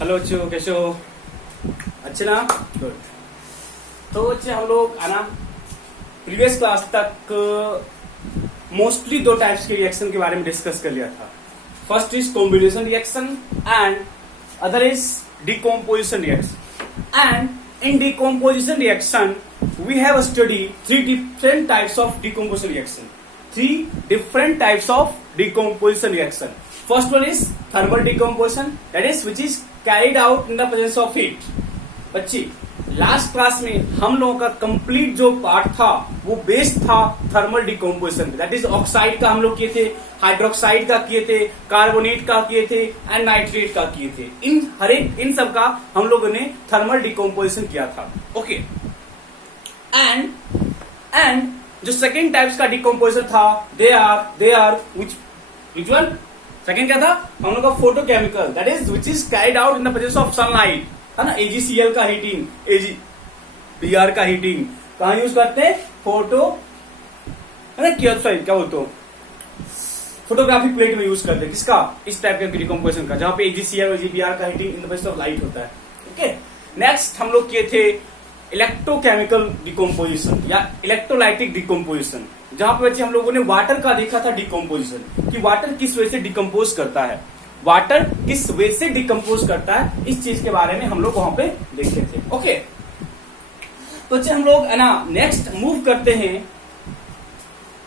Hello बच्चों, कैसे हो? अच्छे ना? गुड। तो बच्चे हम लोग आना प्रीवियस क्लास तक मोस्टली दो टाइप्स के रिएक्शन के बारे में डिस्कस कर लिया था। First is combination reaction and other is decomposition reaction. And in decomposition reaction we have studied three different types of decomposition reaction. Three different types of decomposition reaction. First one is thermal decomposition, that is which is carried out in the presence of heat. बच्ची last class में हम लोगों का complete जो part था वो based था thermal decomposition, that is oxide का हम लोग किए थे, हाइड्रोक्साइड का किए थे, कार्बोनेट का किए थे एंड नाइट्रेट का किए थे। इन सब का हम लोगों ने थर्मल डिकम्पोजिशन किया था। ओके एंड जो सेकेंड टाइप्स का डिकम्पोजिशन था they are which one? Second क्या था हम लोग का photochemical, that is which is carried out in the presence of sunlight, है ना। AgCl का हीटिंग, AgBr का हीटिंग कहां यूज करते हैं? फोटो, है ना, क्या बोलते हो, फोटोग्राफिक प्लेट में यूज करते हैं। किसका? इस टाइप के डिकम्पोजिशन का, जहां पे AgCl AgBr का heating in the presence of light होता है। ओके, नेक्स्ट हम लोग किए थे इलेक्ट्रोकेमिकल डिकम्पोजिशन या इलेक्ट्रोलाइटिक डिकम्पोजिशन, जहां पे बच्चे हम लोगों ने वाटर का देखा था डिकम्पोजिशन, कि वाटर किस वे से डिकम्पोज करता है, वाटर किस वे से डिकम्पोज करता है, इस चीज के बारे में हम लोग वहां पे देखे थे। ओके, तो बच्चे हम लोग है ना नेक्स्ट मूव करते हैं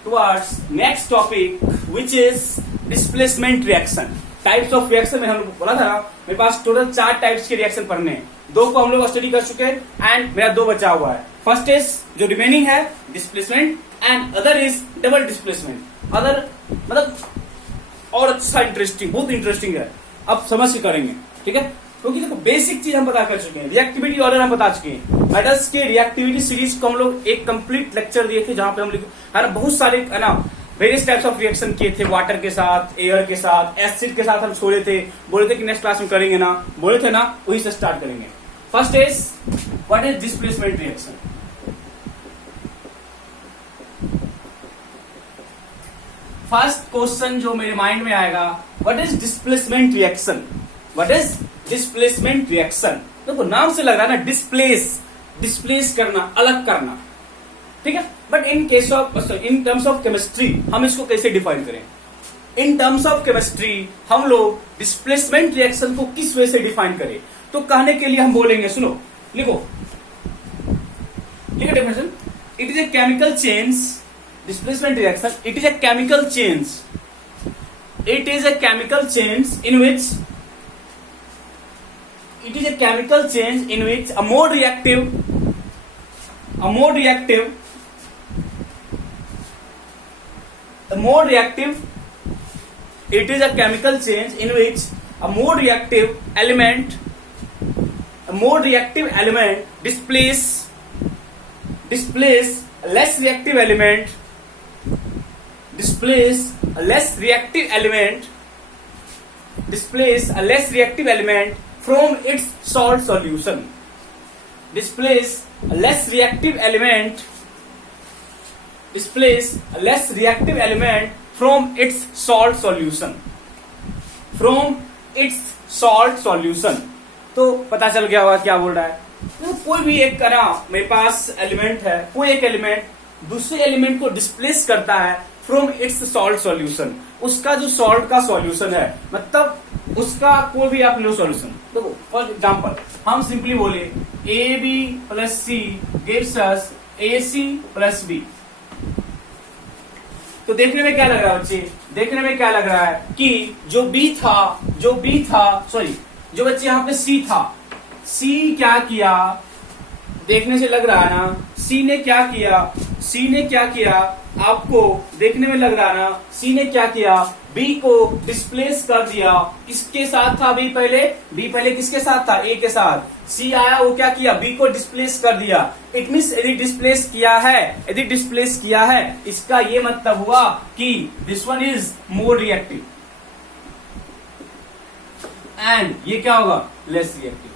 towards next topic which is displacement reaction. Types of reaction में हम लोग बोला था मेरे पास टोटल 4 टाइप्स के रिएक्शन पढ़ने हैं, 2 को हम लोग स्टडी कर चुके हैं एंड मेरा 2 बचा हुआ है। फर्स्ट इज जो रिमेनिंग है displacement and other is double displacement. Other मतलब और अच्छा इंटरेस्टिंग, बहुत इंटरेस्टिंग है, अब समझ के करेंगे, ठीक है। क्योंकि देखो बेसिक चीज हम पता कर चुके हैं, रिएक्टिविटी ऑर्डर हम बता चुके हैं। मेटल्स के रिएक्टिविटी सीरीज को हम लोग एक कंप्लीट लेक्चर दिए थे, जहां पे हम है ना बहुत सारे है ना वेरियस टाइप्स ऑफ रिएक्शन किए थे, वाटर के साथ, एयर के साथ, एसिड के साथ हम छोड़े थे, बोले थे कि नेक्स्ट क्लास में करेंगे ना, बोले थे ना, वही से स्टार्ट करेंगे। First is what is displacement reaction. First question जो मेरे माइंड में आएगा, what is displacement reaction, what is displacement reaction. देखो नाम से लग रहा है ना, डिस्प्लेस करना, अलग करना, ठीक है। But in terms of chemistry हम इसको कैसे डिफाइन करें? इन टर्म्स ऑफ केमिस्ट्री हम लोग डिस्प्लेसमेंट रिएक्शन को किस वे से डिफाइन करें? तो कहने के लिए हम बोलेंगे, सुनो, लिखो definition. It is a chemical change, displacement reaction, it is a chemical change, it is a chemical change in which a more reactive it is a chemical change in which a more reactive element displace a less reactive element from its salt solution. Displace a less reactive element from its salt solution. तो पता चल गया होगा क्या बोल रहा है। तो कोई भी एक ना मेरे पास एलिमेंट है, कोई एक एलिमेंट दूसरे एलिमेंट को डिस्प्लेस करता है फ्रॉम इट्स सॉल्ट सॉल्यूशन। उसका जो सॉल्ट का सॉल्यूशन है, मतलब उसका कोई भी आप लो सॉल्यूशन। देखो फॉर एग्जांपल हम सिंपली बोले AB + C gives us AC + B। तो देखने में क्या लग रहा है बच्चे? देखने में क्या लग रहा है कि जो बच्चे यहाँ पे C था, C क्या किया, देखने से लग रहा है ना, C ने क्या किया, आपको देखने में लग रहा है ना, C ने क्या किया, B को डिस्प्लेस कर दिया। किसके साथ था B पहले किसके साथ था? A के साथ। C आया, वो क्या किया, B को डिस्प्लेस कर दिया। इट मीन्स यदि डिस्प्लेस किया है, इसका ये मतलब हुआ कि this one is more reactive and ये क्या होगा, लेस रिएक्टिव।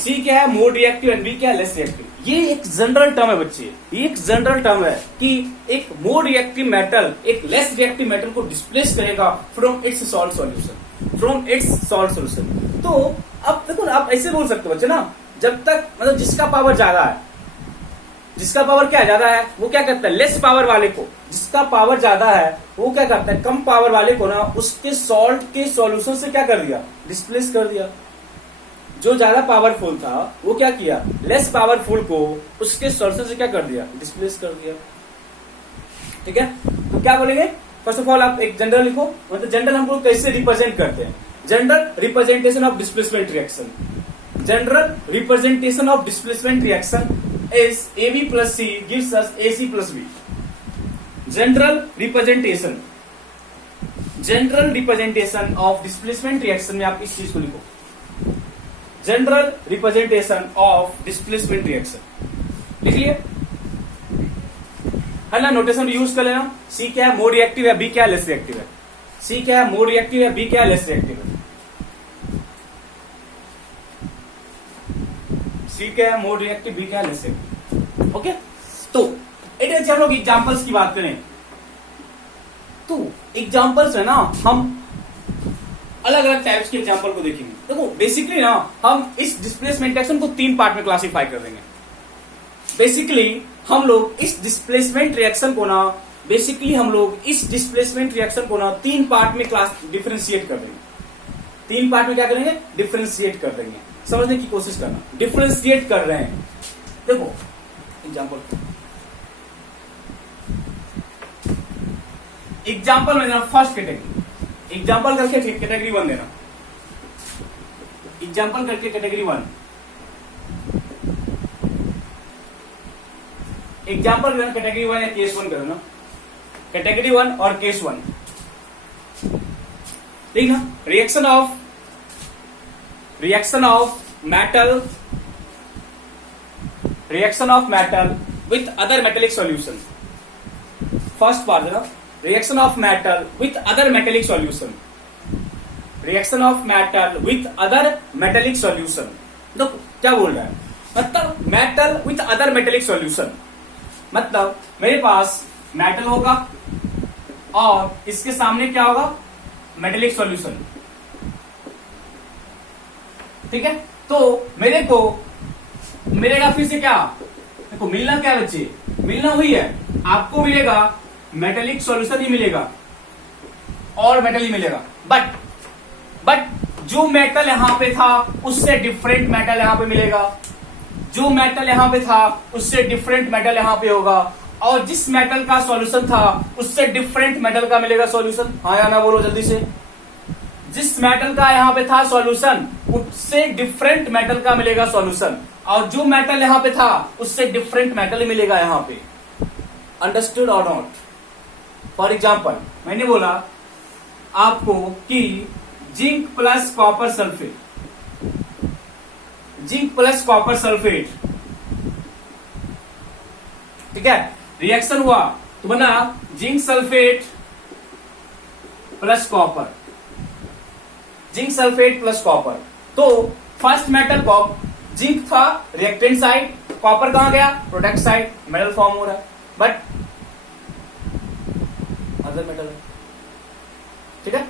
C क्या है, मोर रिएक्टिव, एंड B क्या है, लेस रिएक्टिव। ये एक जनरल टर्म है बच्चे, ये एक जनरल टर्म है कि एक मोर रिएक्टिव मेटल एक लेस रिएक्टिव मेटल को डिस्प्लेस करेगा from its salt solution. From its salt solution. तो अब देखो ना, आप ऐसे बोल सकते हो बच्चे ना, जब तक मतलब जिसका पावर ज्यादा है, जिसका पावर क्या ज्यादा है वो क्या करता है, लेस पावर वाले को, जिसका पावर ज्यादा है वो क्या करता है, कम पावर वाले को ना उसके सॉल्ट के सॉल्यूशन से क्या कर दिया, डिस्प्लेस कर दिया। जो ज्यादा पावरफुल था वो क्या किया, लेस पावरफुल को उसके सॉल्यूशन से क्या कर दिया, डिस्प्लेस कर दिया। ठीक है, तो क्या बोलेंगे, फर्स्ट ऑफ ऑल आप एक जनरल लिखो, मतलब जनरल हम लोग कैसे रिप्रेजेंट करते हैं, general representation of displacement reaction. General representation of displacement reaction is AB plus C gives us AC plus B. General representation of displacement reaction में आप इस चीज को लिखो, general representation of displacement reaction लिख लिए है ना। नोटेशन यूज कर लेना। C क्या है, मोर रिएक्टिव है, B क्या है, लेस रिएक्टिव है। C क्या है, मोर रिएक्टिव है, B क्या है, लेस रिएक्टिव है। C क्या है, मोर रिएक्टिव, B क्या है, लेस रिएक्टिव। ओके, तो हम लोग एग्जांपल्स की बात करें तो एग्जांपल्स है ना, हम अलग अलग टाइप्स के एग्जांपल को देखेंगे। देखो बेसिकली ना हम इस डिस्प्लेसमेंट रिएक्शन को 3 पार्ट में क्लासिफाई कर देंगे। बेसिकली हम लोग इस डिस्प्लेसमेंट रिएक्शन को ना 3 पार्ट में डिफरेंशिएट कर देंगे। 3 पार्ट में क्या करेंगे, डिफरेंशिएट कर देंगे। समझने की कोशिश करना, डिफरेंशिएट कर रहे हैं। देखो एग्जांपल में देना, फर्स्ट कैटेगरी एग्जांपल करके कैटेगरी 1 देना, एग्जांपल करके कैटेगरी 1 एग्जांपल देना, कैटेगरी 1 या केस 1 करो ना, कैटेगरी 1 और केस 1। ठीक ना, reaction of metal with other metallic solution. First part है ना, reaction of metal with other metallic solution. Reaction of metal with other metallic solution. देखो क्या बोल रहा है, मतलब metal with other metallic solution, मतलब मेरे पास मेटल होगा और इसके सामने क्या होगा, मेटेलिक सॉल्यूशन। ठीक है, तो मेरे को मिलेगा फिर से क्या, देखो मिलना क्या बच्चे, मिलना हुई है, आपको मिलेगा मेटेलिक सॉल्यूशन ही मिलेगा और मेटल ही मिलेगा। बट जो मेटल यहां पे था उससे डिफरेंट मेटल यहां पे मिलेगा, जो मेटल यहां पे था उससे डिफरेंट मेटल यहां पे होगा, और जिस मेटल का सॉल्यूशन था उससे डिफरेंट मेटल का मिलेगा सॉल्यूशन। हाँ या ना बोलो जल्दी से। जिस मेटल का यहां पे था सॉल्यूशन उससे डिफरेंट मेटल का मिलेगा सॉल्यूशन, और जो मेटल यहां पे था उससे डिफरेंट मेटल मिलेगा यहां पे। अंडरस्टूड और नॉट? फॉर एग्जाम्पल मैंने बोला आपको कि zinc plus copper sulphate, zinc plus copper sulphate, ठीक है, रिएक्शन हुआ तो बना zinc sulphate plus copper, zinc sulphate plus copper. तो फर्स्ट मेटल जिंक था रिएक्टेंट साइड, कॉपर कहां गया, प्रोडक्ट साइड, मेटल फॉर्म हो रहा है, बट अदर मेटल है। ठीक है,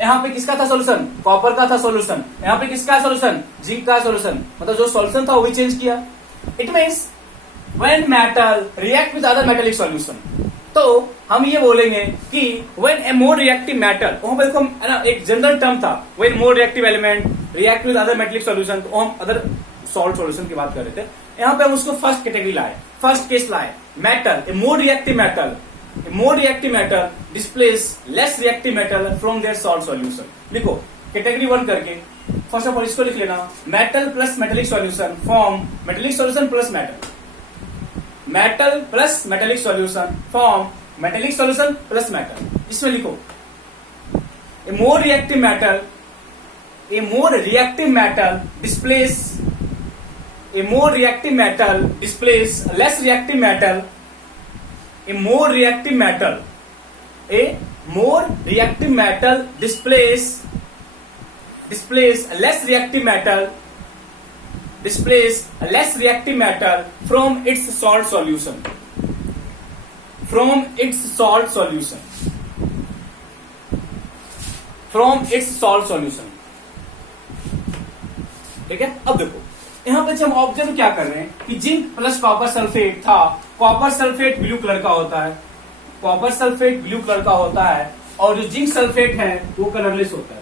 यहां पे किसका था सॉल्यूशन, कॉपर का था सॉल्यूशन, यहां पे किसका सॉल्यूशन, जिंक का सॉल्यूशन, मतलब जो सॉल्यूशन था वो भी चेंज किया। It means when metal react with other metallic solution, तो हम ये बोलेंगे कि when A more reactive metal, वहां पर देखो ना एक जनरल टर्म था, when more reactive element react with other metallic solution, तो हम अदर सॉल्ट सॉल्यूशन की बात कर रहे थे। यहां पे हम उसको फर्स्ट कैटेगरी लाए, फर्स्ट केस लाए, metal a more reactive metal displace less reactive metal from their salt solution. लिखो कैटेगरी 1 करके, फर्स्ट ऑफ ऑल इसको लिख लेना, metal plus metallic solution form metallic solution plus metal, metal plus metallic solution form metallic solution plus metal. इसमें लिखो a more reactive metal displace a more reactive metal displace less reactive metal, a more reactive metal displace less reactive metal from its salt solution, from its salt solution. ठीक है, अब देखो यहां पे हम observe क्या कर रहे हैं कि जिंक प्लस कॉपर सल्फेट था। कॉपर सल्फेट ब्लू कलर का होता है, कॉपर सल्फेट ब्लू कलर का होता है, और जो जिंक सल्फेट है वो कलरलेस होता है।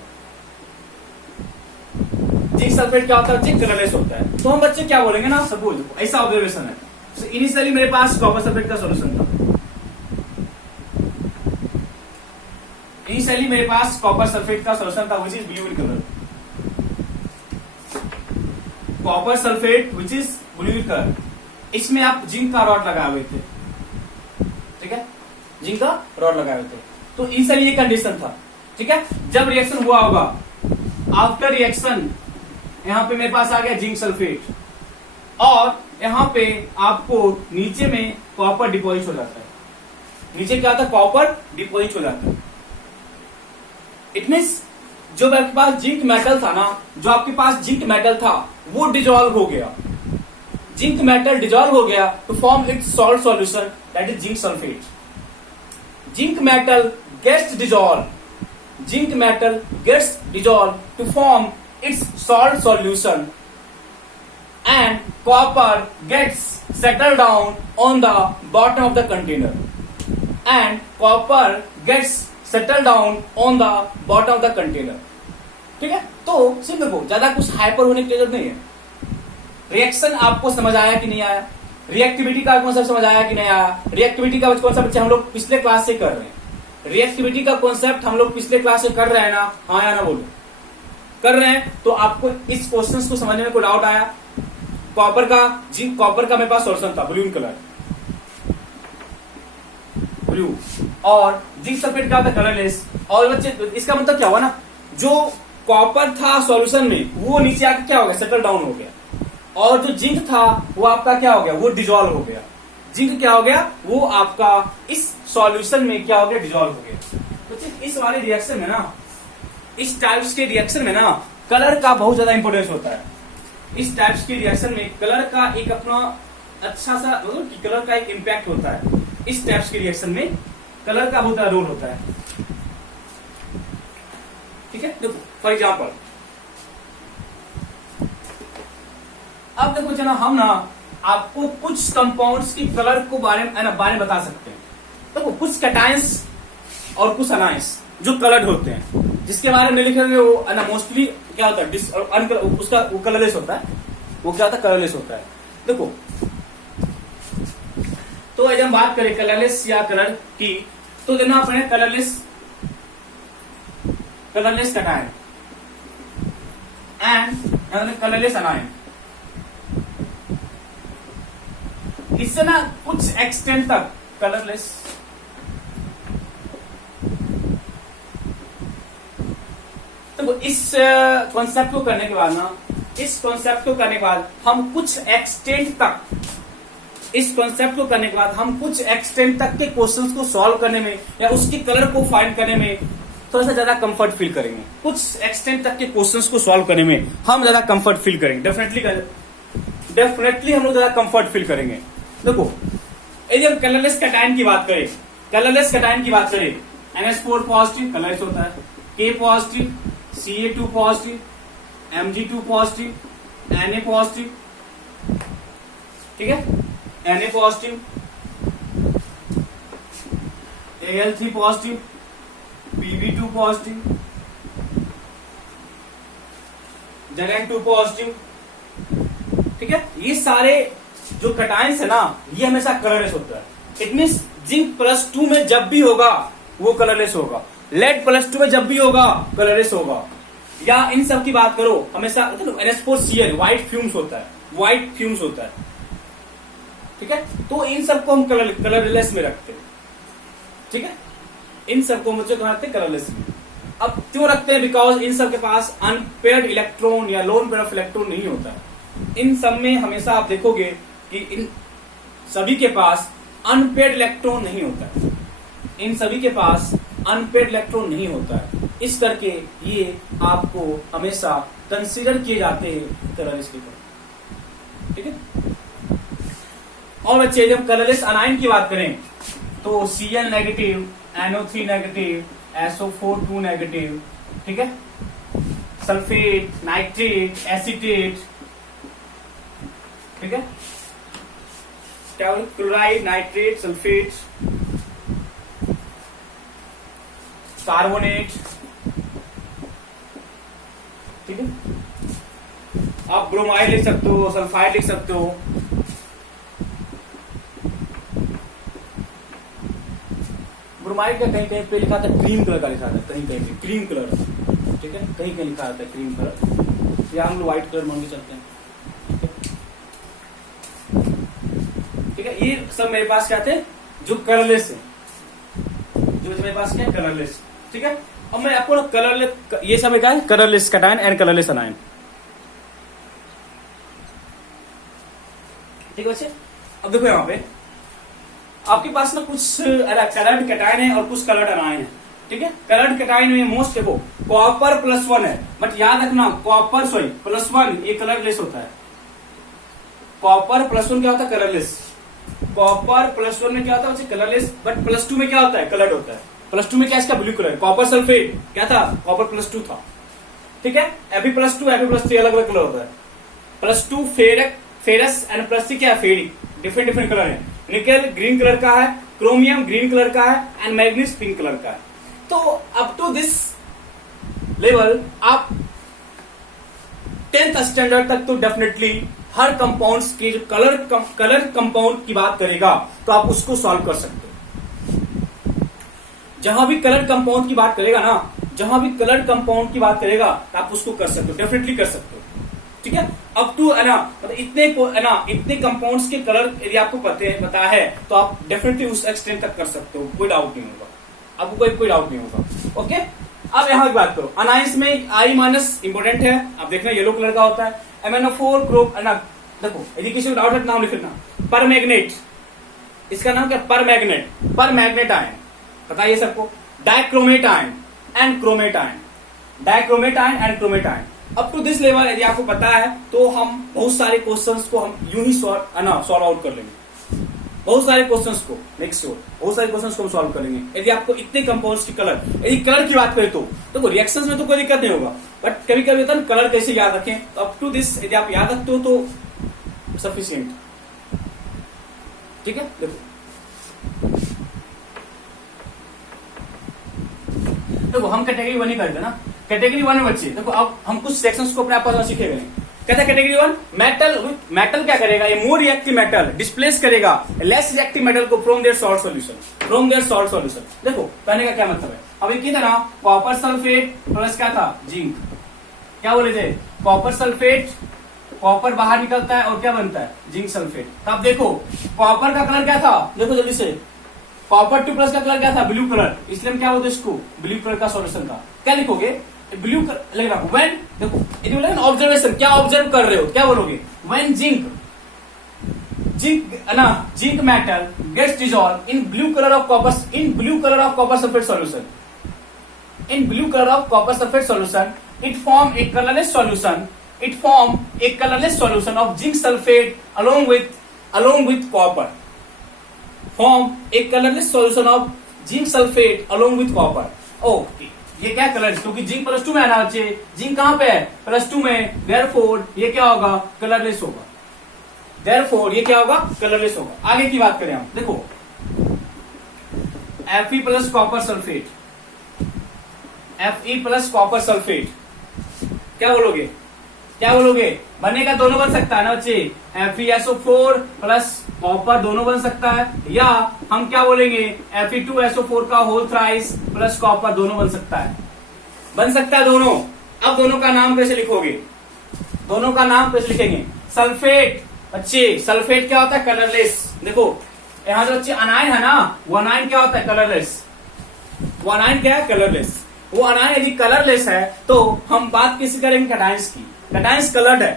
जिंक सल्फेट क्या होता है? जिंक कलरलेस होता है। तो हम बच्चे क्या बोलेंगे ना, सपोज देखो ऐसा ऑब्जर्वेशन है, तो इनिशियली मेरे पास कॉपर सल्फेट का सॉल्यूशन था, इनिशियली मेरे पास कॉपर सल्फेट का सॉल्यूशन था which is blue in colour, copper sulphate which is blue in colour. इसमें आप जिंक का रॉड लगाए हुए थे, ठीक है, जिंक का रॉड लगाए हुए थे। तो इनिशियली ये कंडीशन था, ठीक है। जब रिएक्शन हुआ होगा, आफ्टर रिएक्शन यहां पे मेरे पास आ गया जिंक सल्फेट, और यहां पे आपको नीचे में कॉपर डिपॉजिट हो जाता है। नीचे क्या होता है? कॉपर डिपॉजिट हो जाता है। इट मीन्स जो आपके पास जिंक मेटल था ना, जो आपके पास जिंक मेटल था वो डिजोल्व हो गया, जिंक मेटल डिजोल्व हो गया to form its salt solution that is zinc sulphate. Zinc metal gets dissolve, zinc metal gets dissolve to form its salt solution, and copper gets settled down on the bottom of the container, and copper gets settled down on the bottom of the container। ठीक है, तो सिर्फ देखो ज्यादा कुछ hyper होने की जरूरत नहीं है। रिएक्शन आपको समझ आया कि नहीं आया? रिएक्टिविटी का कॉन्सेप्ट समझ आया कि नहीं आया? रिएक्टिविटी का कॉन्सेप्ट हम लोग पिछले क्लास से कर रहे हैं, रिएक्टिविटी का कॉन्सेप्ट हम लोग पिछले क्लास से कर रहे हैं ना, हाँ या ना बोलो? कर रहे हैं। तो आपको इस क्वेश्चन को समझने में कोई डाउट आया? कॉपर का, जिंक कॉपर का मेरे पास सॉल्यूशन था ब्लू इन कलर, ब्लू, और जिंक सल्फेट का था कलरलेस। और बच्चे इसका मतलब क्या हुआ ना, जो कॉपर था सॉल्यूशन में वो नीचे आके क्या हो गया? सेटल डाउन हो गया, और जो जिंक था वो आपका क्या हो गया? वो डिजोल्व हो गया। जिंक क्या हो गया? वो आपका इस सॉल्यूशन में क्या हो गया? डिजोल्व हो गया। तो इस वाले रिएक्शन में ना, इस टाइप्स के रिएक्शन में ना कलर का बहुत ज्यादा इंपोर्टेंस होता है। इस टाइप्स के रिएक्शन में कलर का एक अपना अच्छा सा मतलब कलर का एक इम्पैक्ट होता है। इस टाइप्स के रिएक्शन में कलर का बहुत ज्यादा रोल होता है। ठीक है, देखो फॉर एग्जाम्पल, अब देखो जना हम ना आपको कुछ कंपाउंड्स की कलर को बारे में बता सकते हैं। देखो कुछ कैटायंस और कुछ अनायंस जो कलर्ड होते हैं, जिसके बारे में लिखेंगे वो ना मोस्टली क्या होता है? उसका वो कलरलेस होता है। वो क्या होता है? कलरलेस होता है। देखो तो जब हम बात करें कलरलेस या कलर की, तो देखना अपने colourless, colourless cation and colourless अनायन। इससे ना कुछ एक्सटेंट तक कलरलेस, तो इस कॉन्सेप्ट को करने के बाद ना, इस कॉन्सेप्ट को करने के बाद हम कुछ एक्सटेंट तक, इस कॉन्सेप्ट को करने के बाद हम कुछ एक्सटेंट तक के क्वेश्चंस को सॉल्व करने में या उसके कलर को फाइंड करने में थोड़ा सा ज्यादा कंफर्ट फील करेंगे। कुछ एक्सटेंट तक के क्वेश्चंस को सॉल्व करने में हम ज्यादा कंफर्ट फील करेंगे। डेफिनेटली हम लोग ज्यादा कंफर्ट फील करेंगे। देखो यदि हम कलरलेस कैटायन की बात करें, कलरलेस कैटायन की बात करें, NH4 पॉजिटिव कलरलेस होता है, K positive, Ca2 positive, Mg2 positive, Na positive, ठीक है, Na positive, Al3 positive, Pb2 positive, Zn2 positive. ठीक है, ये सारे जो कैटायंस है ना, ये हमेशा कलरलेस होता है। इट मीन्स जिंक +2 में जब भी होगा वो कलरलेस होगा, लेड +2 में जब भी होगा कलरलेस होगा। या इन सब की बात करो, हमेशा NH4Cl व्हाइट फ्यूम्स होता है, व्हाइट फ्यूम्स होता है। ठीक है, तो इन सबको हम कलरलेस में रखते हैं। ठीक है, इन सबको मुझे कहा रखते हैं कलरलेस में। अब क्यों रखते हैं? बिकॉज इन सब के पास अनपेयर्ड इलेक्ट्रॉन या लोन पेयर ऑफ इलेक्ट्रॉन नहीं होता है। इन सब में हमेशा आप देखोगे कि इन सभी के पास अनपेयर्ड इलेक्ट्रॉन नहीं होता है, इन सभी के पास अनपेयर्ड इलेक्ट्रॉन नहीं होता है। इस करके ये आपको हमेशा कंसीडर किए जाते हैं कलरलेस पेपर। ठीक है, और बच्चे जब कलरलेस अनायन की बात करें तो Cl negative, NO3 negative, SO4 2 negative ठीक है, सल्फेट, नाइट्रेट, एसीटेट, ठीक है, क्या बोले, क्लोराइड, नाइट्रेट, सल्फेट, कार्बोनेट, ठीक है। आप ब्रोमाइड लिख सकते हो, सल्फाइड लिख सकते हो। ब्रोमाइड का कहीं कहीं पे लिखा था क्रीम कलर का, लिखा था कहीं कहीं पे क्रीम कलर, ठीक है, कहीं कहीं लिखा था क्रीम कलर, या हम लोग व्हाइट कलर मान के चलते हैं, ठीक है। ये सब मेरे पास क्या थे, जो कलरलेस है, जो मेरे पास क्या है, कलरलेस, ठीक है। अब मैं आपको कलरलेस, ये सब क्या है, कलरलेस कैटायन एंड कलरलेस अनायन, ठीक है बच्चे। अब देखो यहाँ पे आपके पास ना कुछ कलर्ड कैटायन है और कुछ कलर्ड अनायन है, ठीक है। कलर्ड कैटायन में मोस्ट देखो कॉपर +1 है, बट याद रखना कॉपर +1 ये कलरलेस होता है। कॉपर +1 क्या होता है, कलरलेस। कॉपर +1 में क्या होता है बच्चे, कलरलेस, बट +2 में क्या होता है, कलर्ड होता है। +2 में क्या, इसका ब्लू कलर। कॉपर सल्फेट क्या था, कॉपर +2 था, ठीक है। Fe+2 Fe+3 अलग अलग कलर होता है। +2 फेरस एंड +3 क्या है, फेरिक, डिफरेंट डिफरेंट कलर है। निकेल ग्रीन कलर का है, क्रोमियम ग्रीन कलर का है एंड मैग्नीज पिंक कलर का है। तो अप टू दिस लेवल आप 10th स्टैंडर्ड तक तो डेफिनेटली हर कंपाउंड्स के जो कलर कंपाउंड की बात करेगा तो आप उसको सॉल्व कर सकते हो। जहां भी कलर कंपाउंड की बात करेगा ना, जहां भी कलर कंपाउंड की बात करेगा तो आप उसको कर सकते हो, डेफिनेटली कर सकते हो, ठीक है। अप टू है ना, मतलब इतने कंपाउंड्स के कलर यदि आपको पता है तो आप डेफिनेटली उस एक्सटेंट तक कर सकते हो, कोई डाउट नहीं होगा आपको, कोई डाउट नहीं होगा, ओके। अब यहाँ की बात करो, अनाइंस में I- इंपोर्टेंट है, आप देखना येलो कलर का होता है। MnO4 क्रोम, देखो यदि किसी को डाउट है नाम लिख लेना, पर मैग्नेट, इसका नाम क्या, पर मैग्नेट आयन, पता है ये सबको। Dichromate ion and chromate ion, dichromate ion and chromate ion. Up to this level यदि आपको पता है तो हम बहुत सारे क्वेश्चंस को हम यूं ही सॉल्व आउट कर लेंगे, बहुत सारे क्वेश्चंस को, नेक्स्ट बहुत सारे क्वेश्चंस को हम सॉल्व कर लेंगे यदि आपको इतने कंपाउंड्स की यदि कलर की बात करें तो रिएक्शंस में तो कोई दिक्कत नहीं होगा, बट कभी कभी होता है कलर कैसे याद रखें। तो अप टू दिस यदि आप याद रखते हो तो सफिशियंट, ठीक है। देखो हम कैटेगरी 1 ही करते ना, कैटेगरी 1 में बच्चे देखो, अब हम कुछ सेक्शंस को अपने आप में सीखेंगे। कहता है कैटेगरी 1 मेटल क्या करेगा, ये मोर रिएक्टिव मेटल डिस्प्लेस करेगा लेस रिएक्टिव मेटल को फ्रॉम देयर सॉल्ट सॉल्यूशन। देखो कहने का क्या मतलब है, अब एक ही तरह कॉपर सल्फेट प्लस क्या था, जिंक, क्या बोले थे, कॉपर सल्फेट, कॉपर बाहर निकलता है और क्या बनता है, जिंक सल्फेट। तब देखो कॉपर का कलर क्या था, देखो जल्दी से, कॉपर 2+ का कलर क्या था, ब्लू कलर, इसलिए हम क्या बोलते इसको, ब्लू कलर का सॉल्यूशन था। क्या लिखोगे, ब्लू लिखना, व्हेन, देखो ऑब्जर्वेशन, क्या ऑब्जर्व कर रहे हो, क्या बोलोगे, when zinc metal gets dissolve in blue colour of copper sulphate solution, it form a colorless solution of zinc sulfate along with copper, okay. ये क्या कलर, क्योंकि जिंक +2 में आना चाहिए, जिंक कहां पे है, +2 में, देयरफॉर ये क्या होगा, कलरलेस होगा, आगे की बात करें हम, देखो Fe प्लस कॉपर सल्फेट, क्या बोलोगे, बनेगा, दोनों बन सकता है ना बच्चे, FeSO4 प्लस कॉपर दोनों बन सकता है, या हम क्या बोलेंगे, Fe2SO4 का होल थ्राइस प्लस कॉपर दोनों बन सकता है दोनों। अब दोनों का नाम कैसे लिखेंगे, सल्फेट, बच्चे सल्फेट क्या होता है, कलरलेस। देखो यहाँ जो बच्चे अनायन है ना, वो अनायन क्या होता है, कलरलेस, वो अनायन क्या है, कलरलेस। वो अनायन यदि कलरलेस है तो हम बात किसी करेंगे, कैटायंस की। कैटायंस कलर्ड है,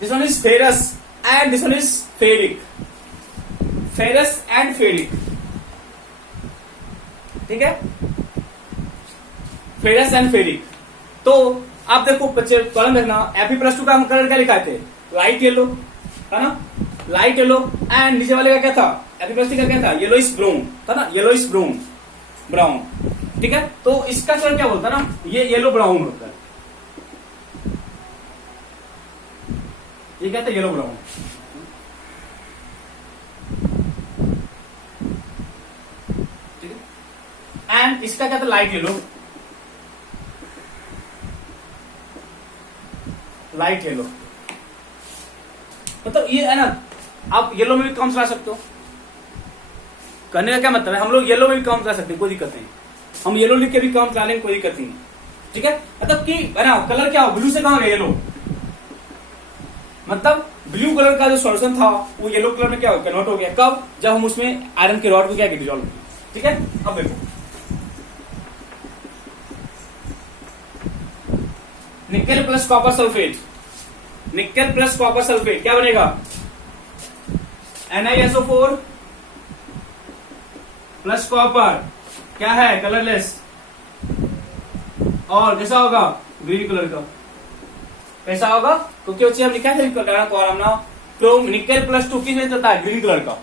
this one is ferrous and this one is ferric, ठीक है, फेरस एंड फेरिक। तो आप देखो बच्चे कॉलम देखना, Fe+2 का हम कलर क्या लिखा थे, लाइट येलो, है ना, लाइट येलो, एंड नीचे वाले का क्या था, Fe+3 का क्या था, येलोइश ब्राउन था ना, येलोइश ब्राउन। ठीक है, तो इसका कलर क्या बोलता है ना, ये येलो ब्राउन होता है, ये कहते हैं येलो ब्राउन। ठीक है, एंड इसका कहता है लाइट येलो, लाइट येलो। मतलब ये है ना, आप येलो में भी काम चला सकते हो। करने का क्या मतलब है, हम लोग येलो में भी काम चला सकते हैं, कोई दिक्कत नहीं, हम येलो लिख के भी काम चला लेंगे, कोई दिक्कत नहीं। ठीक है, मतलब कि है ना, कलर क्या हो, ब्लू से कहां गया येलो, मतलब ब्लू कलर का जो सॉल्यूशन था वो येलो कलर में क्या हो, कन्वर्ट हो गया। कब, जब हम उसमें आयरन के रॉड को क्या डिजोल्व किया। ठीक है, अब देखो nickel plus copper sulphate, nickel plus copper sulphate क्या बनेगा, NiSO4 प्लस कॉपर, क्या है, कलरलेस, और कैसा होगा, ग्रीन कलर का। कैसा होगा, क्योंकि वो चीज हम लिखा है कॉलम ना, क्रोम निकेल प्लस 2 किस होता है, ग्रीन कलर का।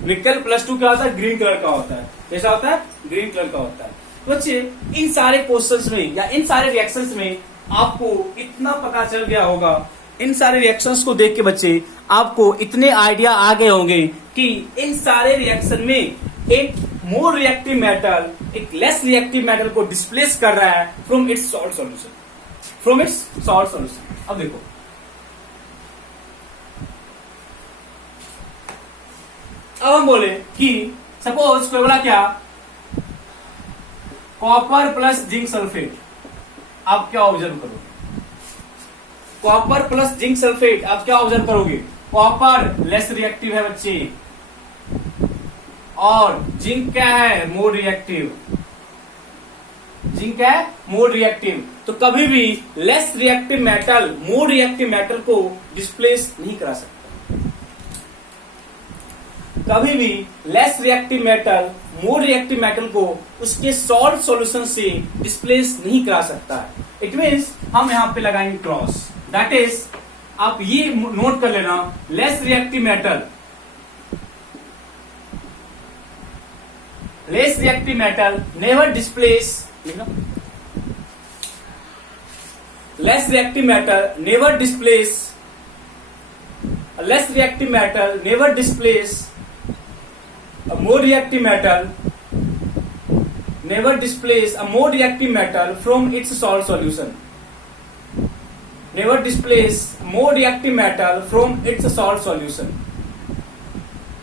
निकेल प्लस 2 क्या होता है, ग्रीन कलर का होता है। कैसा होता है, ग्रीन कलर का होता है। तो बच्चे इन सारे क्वेश्चंस में या इन सारे रिएक्शंस में आपको इतना पता चल गया होगा, इन सारे रिएक्शंस को देख के बच्चे आपको इतने आइडिया आ गए होंगे कि इन सारे रिएक्शन में एक मोर रिएक्टिव मेटल एक लेस रिएक्टिव मेटल को डिस्प्लेस कर रहा है from its salt solution, from its salt solution. अब देखो अब हम बोले कि सपोज कोई बोला क्या, कॉपर प्लस जिंक सल्फेट, आप क्या ऑब्जर्व करोगे, कॉपर प्लस जिंक सल्फेट आप क्या ऑब्जर्व करोगे, कॉपर लेस रिएक्टिव है बच्चे, और जिंक क्या है, मोर रिएक्टिव, जिंक है मोर रिएक्टिव। तो कभी भी लेस रिएक्टिव मेटल मोर रिएक्टिव मेटल को डिस्प्लेस नहीं करा सकता, कभी भी लेस रिएक्टिव मेटल मोर रिएक्टिव मेटल को उसके सॉल्ट सॉल्यूशन से डिस्प्लेस नहीं करा सकता है। इट मीन्स हम यहां पे लगाएंगे क्रॉस, दैट इज आप ये नोट कर लेना, less reactive metal, less reactive metal never displace, less reactive metal never displace, less reactive metal never displace a more reactive metal, never displace a more reactive metal from its salt solution, never displace more reactive metal from its salt solution,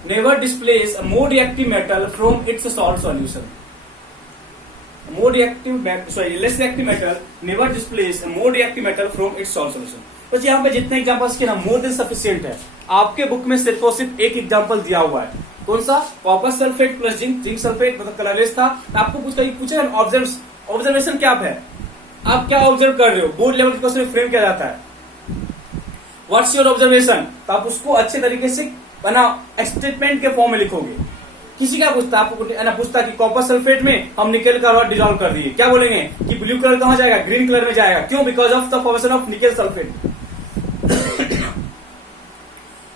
never displace a more reactive metal from its salt solution, more reactive less reactive metal never displace a more reactive metal from its salt solution। बस यहाँ पे जितने examples के ना more than sufficient है, आपके book में सिर्फ और सिर्फ एक एग्जांपल दिया हुआ है, कौन सा, copper sulphate plus zinc, zinc sulphate मतलब कलरलेस था। आपको पूछा ऑब्जर्वेशन क्या है, आप क्या ऑब्जर्व कर रहे हो, बोर्ड लेवल के क्वेश्चन में फ्रेम किया जाता है, व्हाट्स योर ऑब्जर्वेशन, तो आप उसको अच्छे तरीके से बना स्टेटमेंट के फॉर्म में लिखोगे। किसी का पूछता, आपको पूछता कि कॉपर सल्फेट में हम निकेल का रॉड डिजोल्व कर दिए, क्या बोलेंगे कि ब्लू कलर कहां जाएगा, ग्रीन कलर में जाएगा, क्यों, because of the formation of nickel sulphate,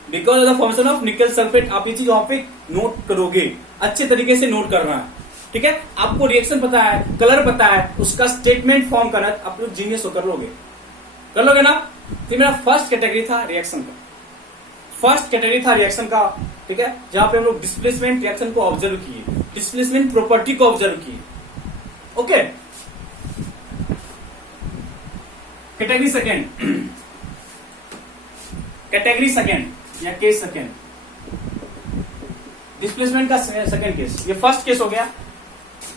because of the formation of nickel sulphate. आप ये चीज वहां पे नोट करोगे, अच्छे तरीके से नोट करना है। ठीक है, आपको रिएक्शन पता है, कलर पता है, उसका स्टेटमेंट फॉर्म करना, आप लोग जीनियस हो, कर लोगे ना। तो मेरा फर्स्ट कैटेगरी था रिएक्शन का, फर्स्ट कैटेगरी था रिएक्शन का। ठीक है, जहां पे हम लोग डिस्प्लेसमेंट रिएक्शन को ऑब्जर्व किए, डिस्प्लेसमेंट प्रॉपर्टी को ऑब्जर्व किए। Okay, category second, category second या केस सेकेंड, डिस्प्लेसमेंट का सेकेंड केस, ये फर्स्ट केस हो गया,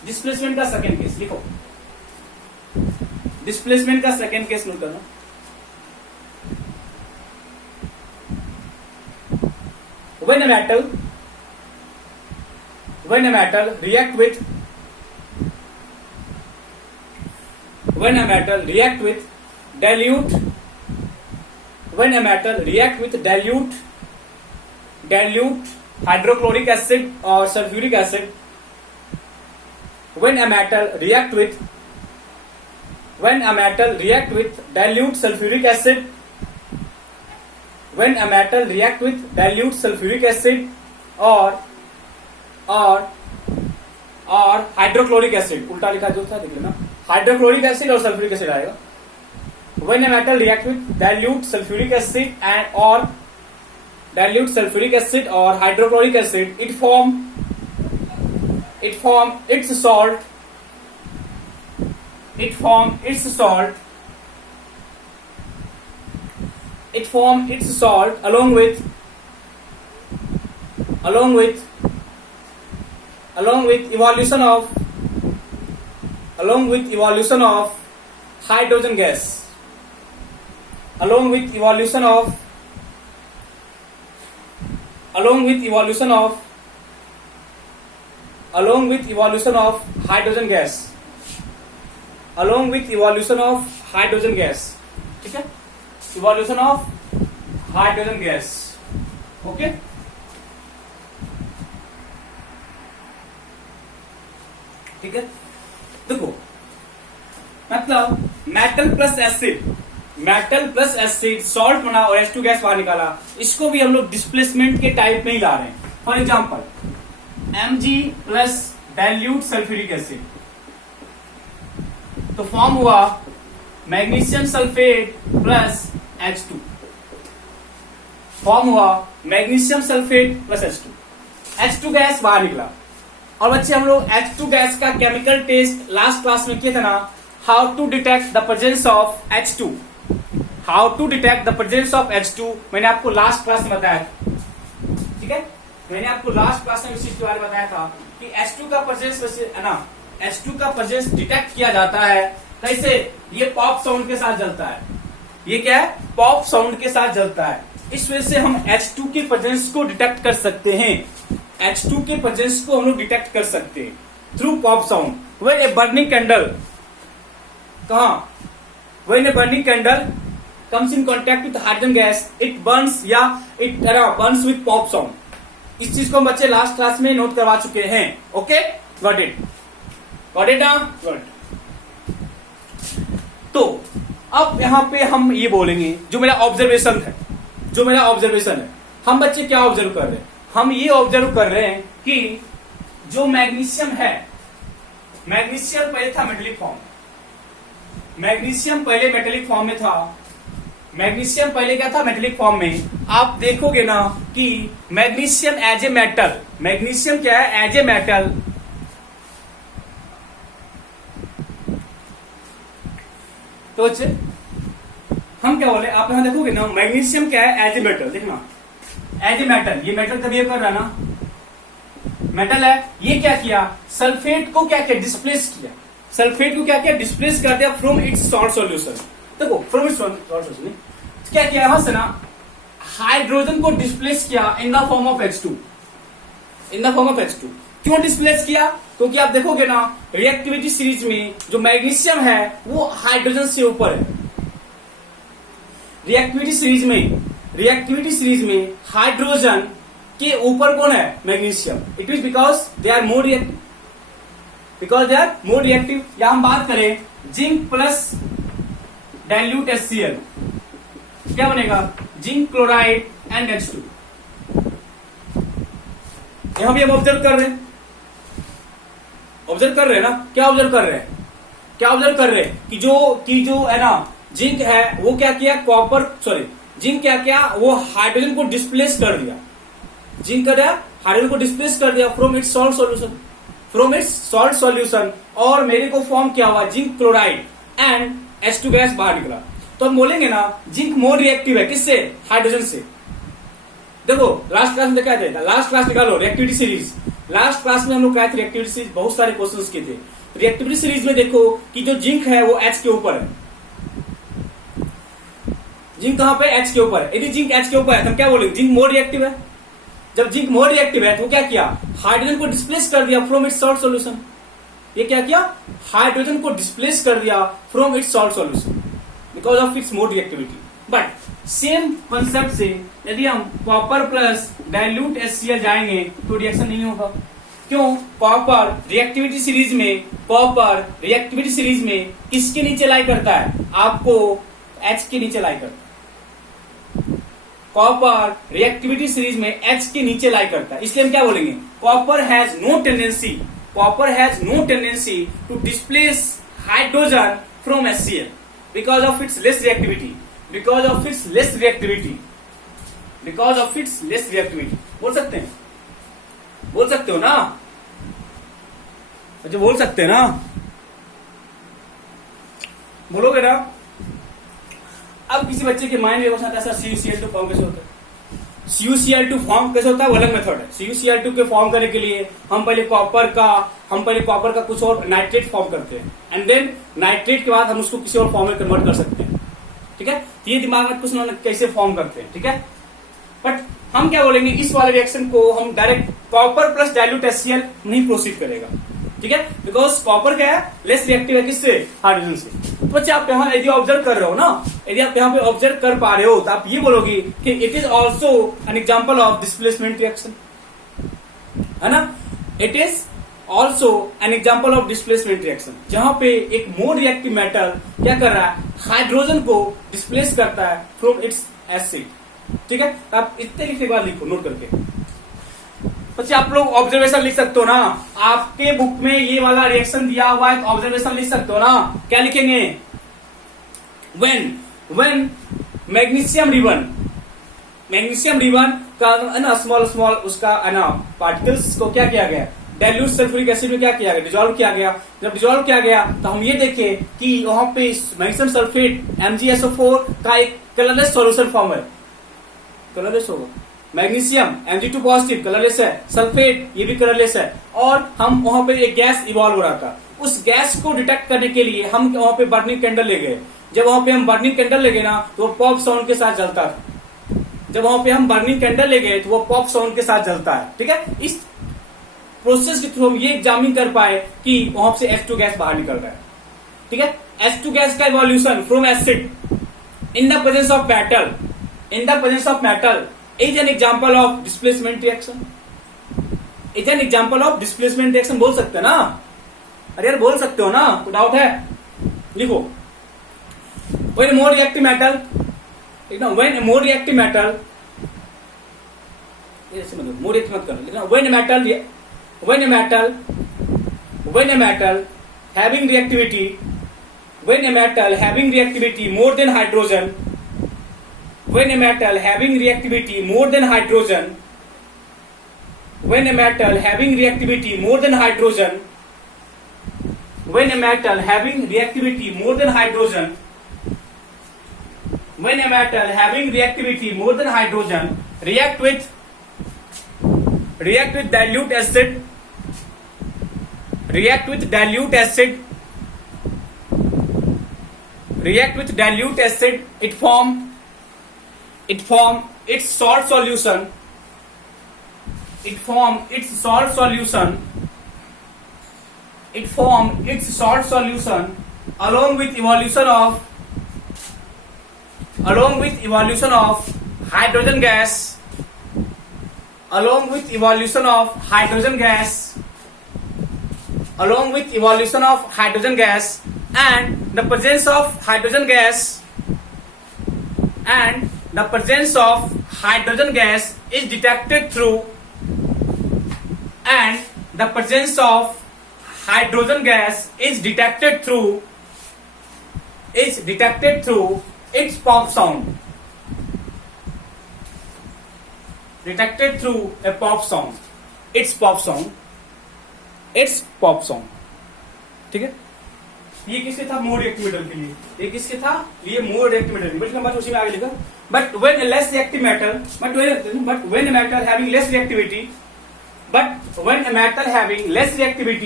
डिस्प्लेसमेंट का सेकेंड केस लिखो, डिस्प्लेसमेंट का सेकेंड केस नोट करना। When a metal react with dilute, when a metal react with dilute hydrochloric acid or sulfuric acid, when a metal react with dilute sulfuric acid, when a metal react with dilute sulfuric acid or और hydrochloric acid, उल्टा लिखा जो था देख लेना, hydrochloric acid और sulphuric acid आएगा। When a metal react with dilute sulfuric acid and or dilute sulfuric acid or hydrochloric acid, it form its salt. It form its salt along with evolution of hydrogen gas. Along with evolution of hydrogen gas. ठीक है, evolution of hydrogen gas. Okay, ठीक है। देखो मतलब metal plus acid salt बना और H2 gas बाहर निकाला, इसको भी हम लोग डिस्प्लेसमेंट के टाइप में ही ला रहे हैं। For example Mg plus dilute sulphuric acid, तो फॉर्म हुआ magnesium sulphate plus H2, form हुआ magnesium sulphate plus H2 gas बाहर निकला। और बच्चे हम लोग H2 गैस का केमिकल टेस्ट लास्ट क्लास में किया था ना, how to detect the presence of H2, मैंने आपको लास्ट क्लास में बताया था। ठीक है, मैंने आपको लास्ट क्लास में इस चीज के बारे में बताया था कि H2 का प्रेजेंस है ना, H2 का प्रेजेंस डिटेक्ट किया जाता है कैसे, ये पॉप साउंड के साथ जलता है। ये क्या है, पॉप साउंड के साथ जलता है। इस वजह से हम H2 के प्रेजेंस को डिटेक्ट कर सकते हैं, H2 के प्रेजेंस को हम लोग डिटेक्ट कर सकते हैं through pop sound. When a burning candle comes in contact with hydrogen gas, it burns या it burns with pop sound। इस चीज को हम बच्चे लास्ट क्लास में नोट करवा चुके हैं। ओके, गॉट इट ना, गॉट। तो अब यहाँ पे हम ये बोलेंगे, जो मेरा ऑब्जर्वेशन है, हम बच्चे क्या ऑब्जर्व कर रहे हैं, हम ये ऑब्जर्व कर रहे हैं कि जो मैग्नीशियम है, मैग्नीशियम पहले था मेटेलिक फॉर्म, मैग्नीशियम पहले मेटेलिक फॉर्म में था। मैग्नीशियम पहले क्या था, मेटेलिक फॉर्म में। आप देखोगे ना कि magnesium as a metal, magnesium क्या है, एज ए मेटल। तो हम क्या बोले, आप यहां देखोगे ना, मैग्नीशियम क्या है, एज ए मेटल। देखना, एज ए मेटल, ये मेटल तभी कर रहा ना, मेटल है। ये क्या किया, सल्फेट को क्या किया, डिस्प्लेस किया, सल्फेट को क्या किया, डिस्प्लेस कर दिया फ्रॉम इट्स सॉल्ट सॉल्यूशन। देखो फ्रॉम इट्स सॉल्ट सॉल्यूशन क्या किया, यहां से ना हाइड्रोजन को डिस्प्लेस किया in the form of H2, क्यों डिस्प्लेस किया, क्योंकि आप देखोगे ना रिएक्टिविटी सीरीज में जो मैग्नीशियम है वो हाइड्रोजन से ऊपर है। रिएक्टिविटी सीरीज में हाइड्रोजन के ऊपर कौन है, magnesium. It is because they are more reactive. या हम बात करें जिंक प्लस डाइल्यूट HCl, क्या बनेगा, जिंक क्लोराइड एंड H2। यहां भी हम ऑब्जर्व कर रहे हैं ना, क्या ऑब्जर्व कर रहे हैं कि जो है ना जिंक है वो क्या किया, जिंक क्या किया, वो हाइड्रोजन को डिस्प्लेस कर दिया, हाइड्रोजन को डिस्प्लेस कर दिया फ्रॉम इट्स सॉल्ट सॉल्यूशन, और मेरे को फॉर्म किया हुआ zinc chloride and H2 gas बाहर निकला। तो हम बोलेंगे ना जिंक मोर रिएक्टिव है, किससे, हाइड्रोजन से। देखो लास्ट क्लास में क्या था, लास्ट क्लास निकालो रिएक्टिविटी सीरीज। लास्ट क्लास में हम लोग क्या थे, रिएक्टिविटी सीरीज बहुत सारे क्वेश्चंस किए थे। रिएक्टिविटी सीरीज में देखो कि जो जिंक है वो H के ऊपर है, जिंक कहां पे, H के ऊपर है। यदि जिंक H के ऊपर है तो हम क्या बोलेंगे, जिंक मोर रिएक्टिव है। जब जिंक मोर रिएक्टिव है तो क्या किया, हाइड्रोजन को डिस्प्लेस कर दिया फ्रॉम इट्स सॉल्ट सॉल्यूशन। ये क्या किया, हाइड्रोजन को डिस्प्लेस कर दिया from its salt solution because of it's more reactivity. But same concept से यदि हम कॉपर प्लस डाइल्यूट HCl जाएंगे तो रिएक्शन नहीं होगा। क्यों, कॉपर रिएक्टिविटी सीरीज में किसके नीचे लाई करता है, आपको H के नीचे लाई करता है। कॉपर रिएक्टिविटी सीरीज में H के नीचे लाई करता है, इसलिए हम क्या बोलेंगे, copper has no tendency copper has no tendency to displace hydrogen from HCl because of its less reactivity. Because of its less reactivity. Because of its less reactivity. बोल सकते हैं? बोल सकते हो ना? अच्छा बोल सकते हैं ना? बोलोगे ना? अब किसी बच्चे के माइंड में क्वेश्चन आता है सर CuCl2 फॉर्म कैसे होता है? CuCl2 फॉर्म कैसे होता है वो अलग मेथड है। CuCl2 के फॉर्म करने के लिए हम पहले कॉपर का कुछ और नाइट्रेट फॉर्म करते हैं एंड देन नाइट्रेट के बाद हम उसको किसी और फॉर्म में कन्वर्ट कर सकते हैं। ठीक है, ये दिमाग में कुछ उन्होंने कैसे फॉर्म करते हैं। ठीक है, बट हम क्या बोलेंगे, इस वाले रिएक्शन को हम direct copper plus dilute HCl नहीं प्रोसीड करेगा। ठीक है, बिकॉज कॉपर क्या है, लेस रिएक्टिव है किससे, हाइड्रोजन से। तो बच्चे आप यहाँ यदि ऑब्जर्व कर रहे हो ना, यदि आप यहाँ पे ऑब्जर्व कर पा रहे हो तो आप ये बोलोगे कि it is also an example of displacement reaction, है ना। It is also an example of displacement reaction, जहां पे एक मोर रिएक्टिव मेटल क्या कर रहा है, हाइड्रोजन को डिस्प्लेस करता है फ्रॉम इट्स एसिड। ठीक है, आप इतने लिखने के बाद लिखो नोट करके। बच्चे आप लोग ऑब्जर्वेशन लिख सकते हो ना, आपके बुक में ये वाला रिएक्शन दिया हुआ है, ऑब्जर्वेशन लिख सकते हो ना। क्या लिखेंगे, व्हेन मैग्नीशियम रिबन का ना स्मॉल उसका ना पार्टिकल्स को क्या किया गया, डाइल्यूट सल्फ्यूरिक एसिड में क्या किया गया, डिजोल्व किया गया। जब डिजोल्व किया गया तो हम ये देखे कि वहां पे मैग्नीशियम सल्फेट MgSO4 का एक कलरलेस सॉल्यूशन फॉर्म है, कलरलेस होगा। मैग्नीशियम Mg2 पॉजिटिव कलरलेस है, सल्फेट ये भी कलरलेस है, और हम वहां पे एक गैस इवॉल्व हो रहा था। उस गैस को डिटेक्ट करने के लिए हम वहां पे बर्निंग कैंडल ले गए। जब वहां पे हम बर्निंग कैंडल ले गए ना तो वो पॉप साउंड के साथ जलता था। जब वहां पे हम बर्निंग कैंडल ले गए तो वो पॉप साउंड के साथ जलता है। ठीक है, इस प्रोसेस के थ्रू हम ये एग्जामिन कर पाए कि वहां से H2 गैस बाहर निकल रहा है। ठीक है, H2 गैस का evolution from acid in the presence of metal is an example of displacement reaction. Is an example of displacement reaction बोल सकते हैं ना, अरे यार बोल सकते हो ना, कोई डाउट है, लिखो। when more reactive metal, when a more reactive metal, ऐसे मतलब more reactive मत करना, लिखना when a metal having reactivity more than hydrogen, when a metal having reactivity more than hydrogen, when a metal having reactivity more than hydrogen, when a metal having reactivity more than hydrogen, when a metal having reactivity more than hydrogen react with dilute acid, react with dilute acid, it form its salt solution, along with evolution of hydrogen gas, and the presence of hydrogen gas is detected through its pop sound, its pop sound। ठीक है, ये किसके था, मोर reactive metal के लिए। ये किसके था, ये मोर रिएक्टिव मेटल। बट नंबर उसी में आगे लिखा, but when a less reactive metal, but when a metal having less reactivity,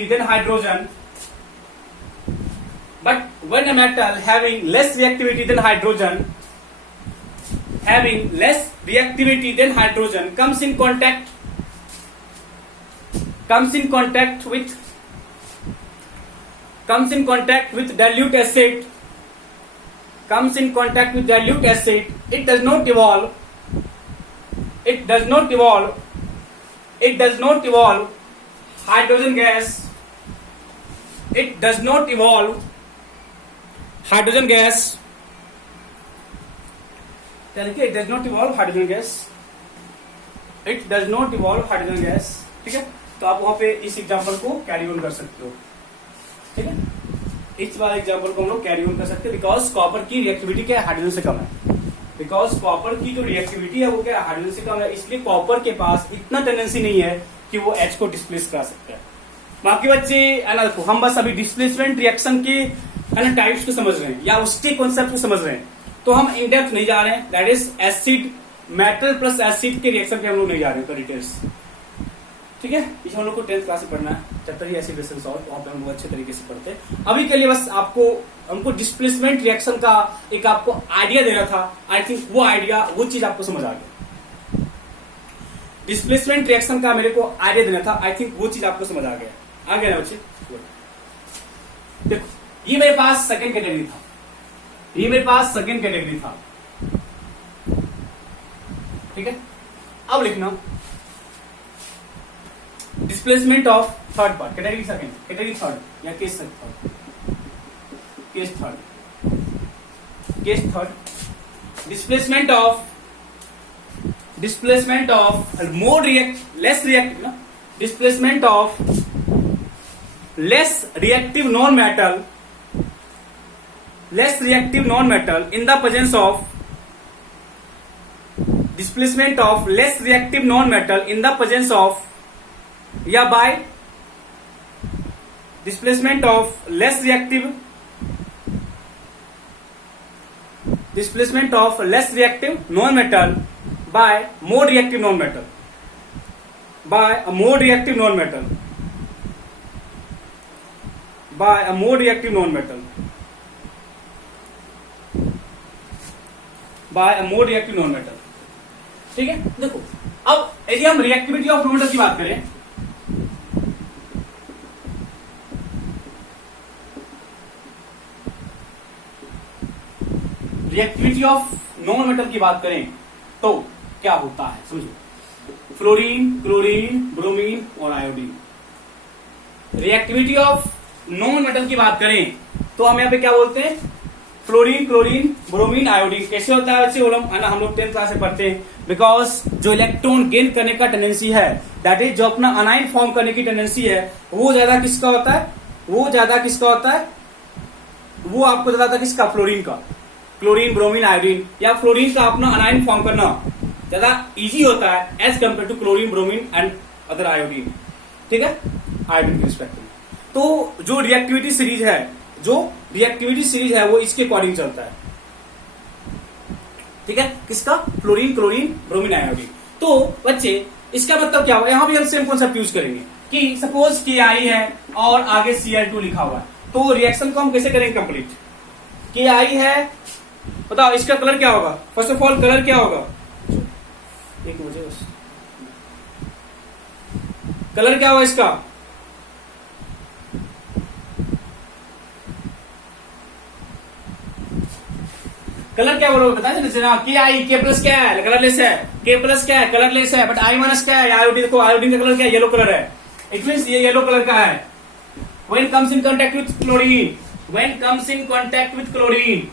than hydrogen, comes in contact with dilute acid, it does not evolve hydrogen gas, ठीक है, तो आप वहां पे इस एग्जाम्पल को कैरी ऑन कर सकते हो। ठीक है, इस वाले एग्जाम्पल को हम लोग कैरी ऑन कर सकते हैं, बिकॉज कॉपर की रिएक्टिविटी क्या है, हाइड्रोजन से कम है। बिकॉज कॉपर की जो रिएक्टिविटी है वो क्या है, हाइड्रोजन से कम है, इसलिए कॉपर के पास इतना टेंडेंसी नहीं है कि वो H को डिस्प्लेस करा सकता है। बाकी बच्चे है ना, देखो हम बस अभी डिस्प्लेसमेंट रिएक्शन के है ना टाइप्स को समझ रहे हैं या उसके कॉन्सेप्ट को समझ रहे हैं, तो हम इन डेप्थ नहीं जा रहे हैं। That is acid, metal plus acid के रिएक्शन पे हम लोग नहीं जा रहे हैं डिटेल्स। ठीक है, ये हम लोग को 10th क्लास में पढ़ना है, chapter he acid base and salt, वहां पे हम लोग अच्छे तरीके से पढ़ते हैं। अभी के लिए बस आपको हमको डिस्प्लेसमेंट रिएक्शन का एक आपको आइडिया देना था। आई थिंक वो आइडिया, वो चीज आपको समझ आ गया। डिस्प्लेसमेंट रिएक्शन का मेरे को आइडिया देना था, आई थिंक वो चीज आपको समझ आ गया ना बच्चे। देखो ये मेरे पास सेकंड कैटेगरी था, ये मेरे पास सेकंड कैटेगरी था। ठीक है, अब लिखना displacement of third part, category second, category third या case third, case third, case third, displacement of more react less reactive ना, displacement of less reactive non metal, less reactive non metal in the presence of, displacement of less reactive non-metal in the presence of या by displacement of less reactive non-metal by more reactive non-metal, by a more reactive non-metal, by a more reactive non-metal, by a more reactive non-metal। ठीक है, देखो अब यदि हम reactivity of non metal की बात करें, रिएक्टिविटी ऑफ नॉन मेटल की बात करें तो क्या होता है समझो, फ्लोरीन, क्लोरीन, ब्रोमीन और iodine. Reactivity of non metal की बात करें तो हम यहाँ पे क्या बोलते हैं, फ्लोरीन, क्लोरीन, ब्रोमीन, आयोडीन। कैसे होता है बच्चे, हम लोग 10th क्लास से पढ़ते हैं। बिकॉज जो इलेक्ट्रॉन गेन करने का टेंडेंसी है, दैट इज जो अपना अनाइन फॉर्म करने की टेंडेंसी है, वो ज्यादा किसका होता है, वो ज्यादा किसका होता है, वो आपको ज्यादा था किसका, फ्लोरीन का। क्लोरीन, ब्रोमीन, आयोडीन या फ्लोरीन का अपना अनाइन फॉर्म करना ज्यादा इजी होता है as compare to chlorine, bromine and other iodine. ठीक है, आयोडीन के रिस्पेक्ट में। तो जो रिएक्टिविटी सीरीज है, जो रिएक्टिविटी सीरीज है वो इसके अकॉर्डिंग चलता है। ठीक है, किसका, फ्लोरीन, क्लोरीन, ब्रोमीन, आयोडीन। तो बच्चे इसका मतलब क्या हुआ, यहां भी हम सेम कॉन्सेप्ट यूज करेंगे कि सपोज KI है और आगे Cl2 लिखा हुआ है, तो रिएक्शन को हम कैसे करेंगे कंप्लीट। KI है, बताओ इसका कलर क्या होगा, फर्स्ट ऑफ ऑल कलर क्या होगा, एक मुझे बस कलर क्या होगा इसका, कलर क्या बोलोगे बता दीजिए ना। K प्लस क्या है, कलरलेस है, K प्लस क्या है, कलरलेस है, बट I माइनस क्या है, आयोडीन। देखो आयोडीन का कलर क्या है, येलो कलर है, इट मींस ये येलो कलर का है। When comes in contact with chlorine, when comes in contact with chlorine,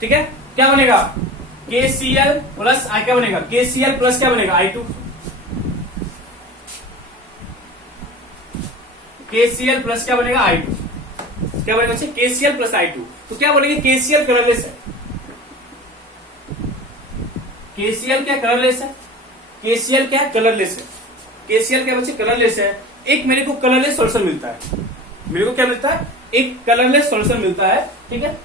ठीक है, क्या बनेगा, KCl प्लस I क्या बनेगा, KCl प्लस क्या बनेगा, I2, KCl प्लस क्या बनेगा, I2, क्या बनेगा बच्चे, KCl प्लस I2। तो क्या बोलेंगे, KCl कलरलेस है, KCl क्या कलरलेस है, KCl क्या कलरलेस है, KCl क्या बच्चे कलरलेस है। एक मेरे को कलरलेस सॉल्यूशन मिलता है, मेरे को क्या मिलता है, एक कलरलेस सॉल्यूशन मिलता है। ठीक है,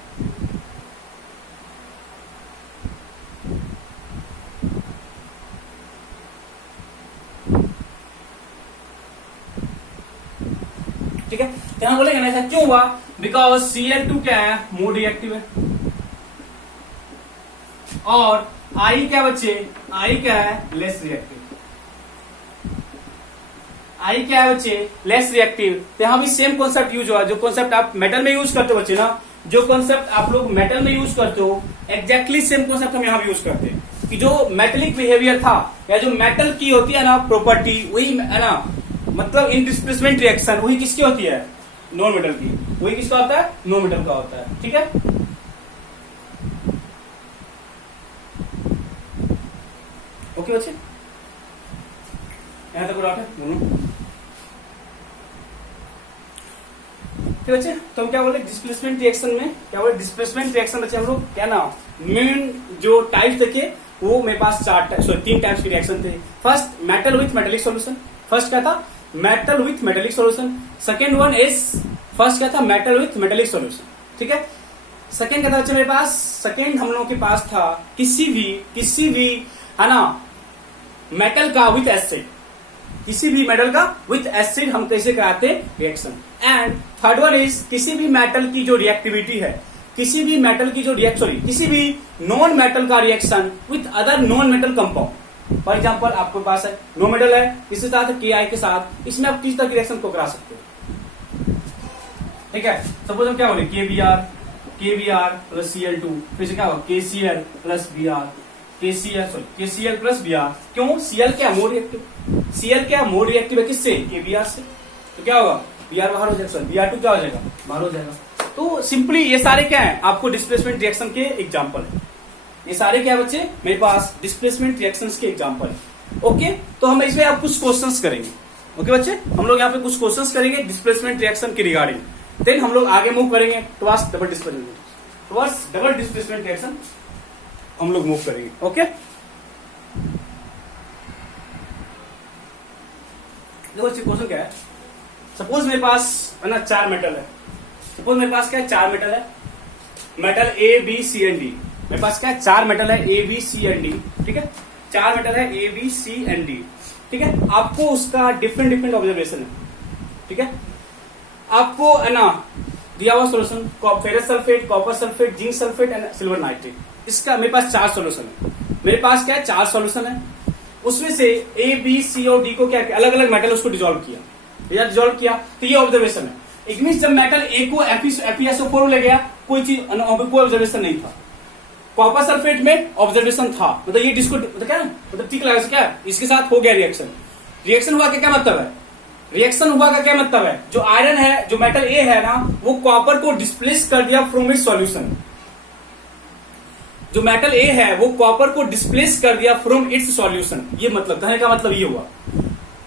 ठीक है, यहां बोलेंगे ना ऐसा क्यों हुआ, बिकॉज Cl2 क्या है, मोर रिएक्टिव है, और I क्या बच्चे, I क्या है, लेस रिएक्टिव, I क्या है बच्चे, लेस रिएक्टिव। तो यहां भी सेम कॉन्सेप्ट यूज हुआ, जो कॉन्सेप्ट आप मेटल में यूज करते हो बच्चे ना, जो कॉन्सेप्ट आप लोग मेटल में यूज करते हो, एग्जैक्टली सेम कॉन्सेप्ट हम यहां भी यूज करते हैं कि जो मेटेलिक बिहेवियर था या जो मेटल की होती है ना प्रॉपर्टी, वही है ना, मतलब इन डिस्प्लेसमेंट रिएक्शन वही किसकी होती है, नॉन मेटल की, वही किसका होता है, नॉन मेटल का होता है। ठीक है, ओके बच्चे, यहां तक डाउट है बोलो। ठीक बच्चे, तो हम क्या बोले डिस्प्लेसमेंट रिएक्शन में, क्या बोले डिस्प्लेसमेंट रिएक्शन बच्चे हम लोग क्या ना मेन जो टाइप देखे वो मेरे पास 3 टाइप्स के रिएक्शन थे। First metal with metallic solution, first क्या था metal with metallic solution. Second one is first क्या था मेटल विथ मेटेलिक सॉल्यूशन, ठीक है। सेकेंड क्या था बच्चे मेरे पास, सेकेंड हम लोगों के पास था किसी भी है ना मेटल का विथ एसिड, किसी भी मेटल का विथ एसिड हम कैसे कराते reaction. And third one is किसी भी मेटल की जो रिएक्टिविटी है, किसी भी मेटल की जो किसी भी नॉन मेटल का reaction with other non metal compound. For example आपके पास है नो मेटल है, इसके साथ KI के साथ, इसमें आप किस तरह की रिएक्शन को करा सकते हो, ठीक है। सपोज हम क्या बोले KBr प्लस Cl2, फिर से क्या होगा KCl plus Br, KCl plus Br। क्यों Cl क्या मोर रिएक्टिव, Cl क्या मोर रिएक्टिव है किससे KBr से, तो क्या होगा Br बाहर हो जाएगा, Br2 क्या हो जाएगा बाहर हो जाएगा। तो सिंपली ये सारे क्या है आपको डिस्प्लेसमेंट रिएक्शन के एग्जांपल है, ये सारे क्या है बच्चे मेरे पास डिस्प्लेसमेंट रिएक्शंस के एग्जांपल है। ओके, तो हम इसमें आप कुछ क्वेश्चंस करेंगे। ओके बच्चे, हम लोग यहाँ पे कुछ क्वेश्चंस करेंगे डिस्प्लेसमेंट रिएक्शन के रिगार्डिंग, देन हम लोग आगे मूव करेंगे टुवर्ड्स डबल डिस्प्लेसमेंट रिएक्शन हम लोग मूव करेंगे। ओके, देखो क्वेश्चन क्या है, सपोज मेरे पास है ना 4 मेटल है, सपोज मेरे पास क्या है 4 मेटल है, metal A B C and D, मेरे पास क्या है 4 मेटल है A B C and D, ठीक है 4 मेटल है A B C and D, ठीक है। आपको उसका डिफरेंट ऑब्जर्वेशन है, ठीक है। आपको है ना दिया हुआ solution ferrous sulphate, copper sulphate, zinc sulphate and silver nitrate, इसका मेरे पास 4 सोल्यूशन है, मेरे पास क्या है 4 सोल्यूशन है, उसमें से A B C और D को क्या अलग अलग मेटल उसको डिजोल्व किया, तो ये ऑब्जर्वेशन है। इट मीन जब मेटल A को FeSO4 ले गया कोई ऑब्जर्वेशन नहीं था, कॉपर सल्फेट में ऑब्जर्वेशन था, मतलब ये डिस्को मतलब क्या मतलब ठीक लगा क्या इसके साथ हो गया रिएक्शन हुआ क्या मतलब है, रिएक्शन हुआ का क्या मतलब है, जो आयरन है जो मेटल A है ना वो कॉपर को डिस्प्लेस कर दिया फ्रॉम इट्स सॉल्यूशन, जो मेटल A है वो कॉपर को डिस्प्लेस कर दिया फ्रॉम इट्स सॉल्यूशन, ये मतलब कहने का मतलब ये हुआ,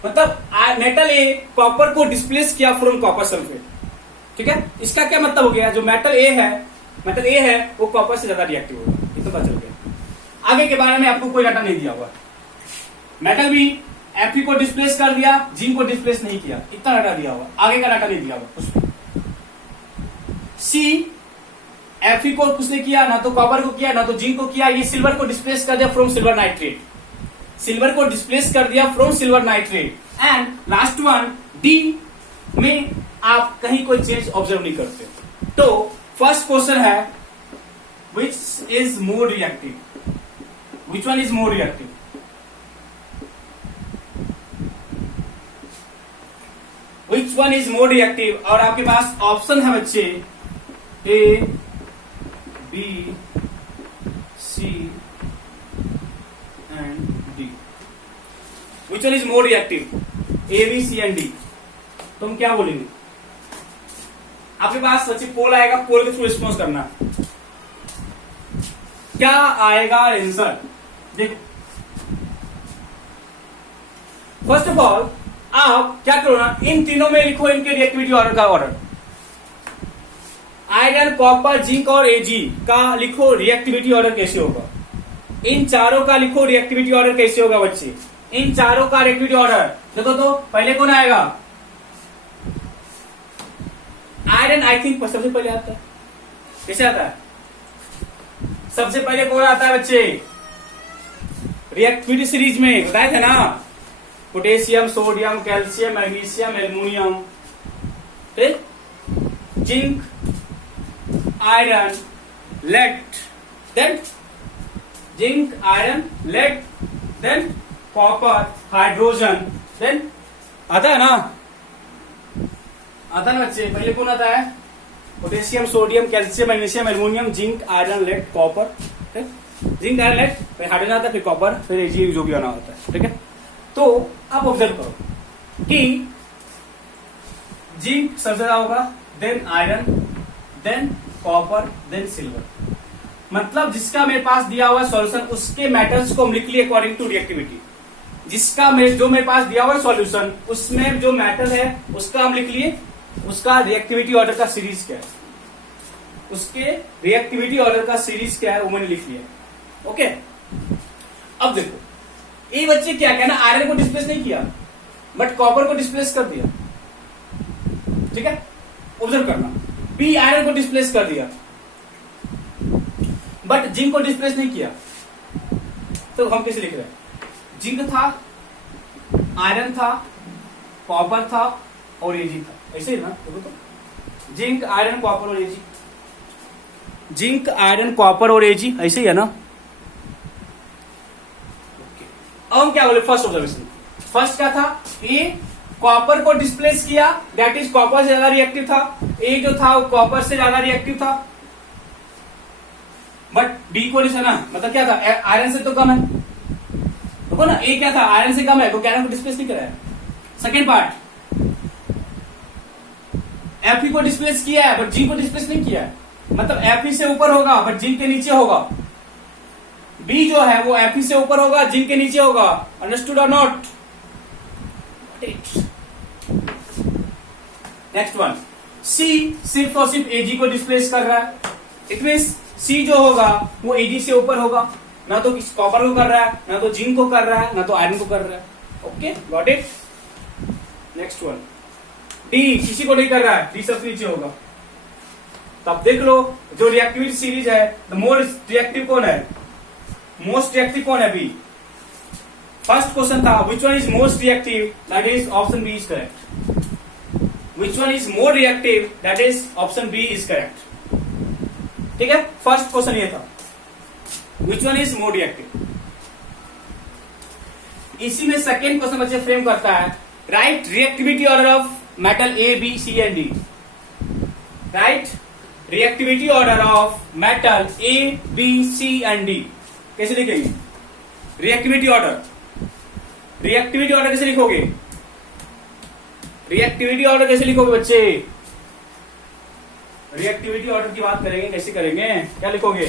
मतलब मेटल A कॉपर को डिस्प्लेस किया फ्रॉम कॉपर सल्फेट, ठीक है। इसका क्या मतलब हो गया, जो मेटल A है वो कॉपर से ज्यादा रिएक्टिव होगा, इतना पता चल गया। आगे के बारे में आपको कोई डाटा नहीं दिया हुआ, मेटल भी Fe को डिस्प्लेस कर दिया, जिंक को डिस्प्लेस नहीं किया, इतना डाटा दिया हुआ, आगे का डाटा नहीं दिया हुआ उसमें। Fe को कुछ नहीं किया, ना तो कॉपर को किया ना तो जिंक को किया, ये सिल्वर को डिस्प्लेस कर दिया फ्रॉम सिल्वर नाइट्रेट, सिल्वर को डिस्प्लेस कर दिया from silver nitrate. And last one D में आप कहीं कोई चेंज ऑब्जर्व नहीं करते। तो फर्स्ट क्वेश्चन है which is more reactive, which one is more reactive, which one is more reactive, और आपके पास ऑप्शन है बच्चे A B C and D, which one is more reactive A B C and D, तुम क्या बोलेंगे, आपके पास बच्चे पोल आएगा, पोल के थ्रू रिस्पॉन्स करना, क्या आएगा आंसर देखो। फर्स्ट ऑफ ऑल आप क्या करो ना, इन तीनों में लिखो इनके रिएक्टिविटी ऑर्डर का ऑर्डर, आयरन कॉपर जिंक और Ag का लिखो रिएक्टिविटी ऑर्डर कैसे होगा, इन चारों का लिखो रिएक्टिविटी ऑर्डर कैसे होगा बच्चे, इन चारों का रिएक्टिविटी ऑर्डर देखो। तो पहले कौन आएगा, आयरन आई थिंक सबसे पहले आता है, कैसे आता है, सबसे पहले कौन आता है बच्चे, रिएक्टिविटी सीरीज में बताए थे ना, potassium sodium calcium magnesium aluminium, फिर zinc iron lead, then zinc iron lead, then copper hydrogen, then आता है ना बच्चे, पहले कौन आता है, potassium sodium calcium magnesium aluminium zinc iron lead copper, zinc iron lead, फिर हाइड्रोजन आता है, फिर कॉपर, फिर Ag जो भी आना होता है, ठीक है। तो आप ऑब्जर्व करो कि जिंक सबसे ज्यादा होगा, then iron, then copper, then silver, मतलब जिसका मेरे पास दिया हुआ सॉल्यूशन उसके मेटल्स को हम लिख लिए अकॉर्डिंग टू रिएक्टिविटी। जो मेरे पास दिया हुआ सॉल्यूशन उसमें जो मेटल है उसका हम लिख लिए उसका रिएक्टिविटी ऑर्डर का सीरीज क्या है, उसके रिएक्टिविटी ऑर्डर का सीरीज क्या है वो मैंने लिख लिया। ओके, अब देखो ये बच्चे क्या कहना, आयरन को डिस्प्लेस नहीं किया बट कॉपर को डिस्प्लेस कर दिया। ठीक है, ऑब्जर्व करना, बी आयरन को डिस्प्लेस कर दिया बट जिंक को डिस्प्लेस नहीं किया। तो हम कैसे लिख रहे हैं, जिंक था, आयरन था, कॉपर था और एजी था, ऐसे ही ना। देखो तो जिंक आयरन कॉपर और एजी, जिंक आयरन कॉपर और एजी, ऐसे ही है ना। अब हम क्या बोले, फर्स्ट ऑब्जर्वेशन, फर्स्ट क्या था, ए कॉपर को डिस्प्लेस किया, दैट इज कॉपर से ज्यादा रिएक्टिव था। ए जो था वो कॉपर से ज्यादा रिएक्टिव था बट डी को है ना, मतलब क्या था, आयरन से तो कम है। देखो ना, ए क्या था, आयरन से कम है तो आयरन को डिस्प्लेस नहीं कराया। सेकेंड पार्ट, Fe को डिस्प्लेस किया है बट जिंक को डिस्प्लेस नहीं किया है, मतलब Fe से ऊपर होगा बट जिंक के नीचे होगा। बी जो है वो Fe से ऊपर होगा, जिंक के नीचे होगा। अंडरस्टूड और नॉट? नेक्स्ट वन, सी सिर्फ और सिर्फ Ag को डिस्प्लेस कर रहा है। इट मीन्स सी जो होगा वो Ag से ऊपर होगा, ना तो किस कॉपर को कर रहा है, ना तो जिंक को कर रहा है, ना तो आयरन को कर रहा है। Okay, got it. Next one, D किसी को नहीं कर रहा है, डी सबसे नीचे होगा। तो आप देख लो जो रिएक्टिविटी सीरीज है, द मोस्ट रिएक्टिव कौन है, मोस्ट रिएक्टिव कौन है, बी। फर्स्ट क्वेश्चन था which one is most reactive, that is option B is correct. Which one is more reactive, that is option B is correct. ठीक है, first question ये था, which one is more reactive. इसी में second question बच्चे frame करता है, write reactivity order of metal A B C and D. Write reactivity order of metal A B C and D. कैसे लिखेंगे रिएक्टिविटी ऑर्डर, रिएक्टिविटी ऑर्डर कैसे लिखोगे, reactivity order कैसे लिखोगे बच्चे, रिएक्टिविटी ऑर्डर की बात करेंगे, कैसे करेंगे, क्या लिखोगे,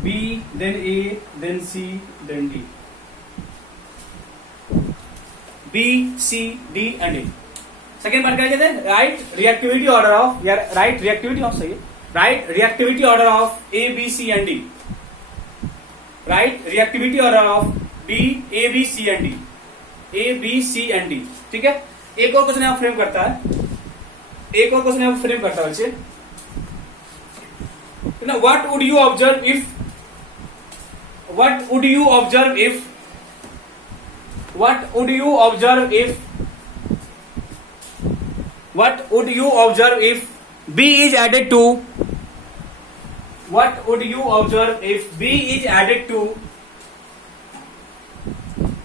B then A then C then D, B C D and A. Second part क्या कहते हैं, राइट रिएक्टिविटी ऑर्डर ऑफ, या राइट रिएक्टिविटी ऑफ, सही है, write reactivity order of A B C and D, write reactivity order of B A B C and D, A B C and D. ठीक है, एक और question यहाँ frame करता है, एक और क्वेश्चन यहाँ फ्रेम करता है बच्चे, what would you observe if, what would you observe if, what would you observe if, what would you observe if B is added to, what would you observe if B is added to,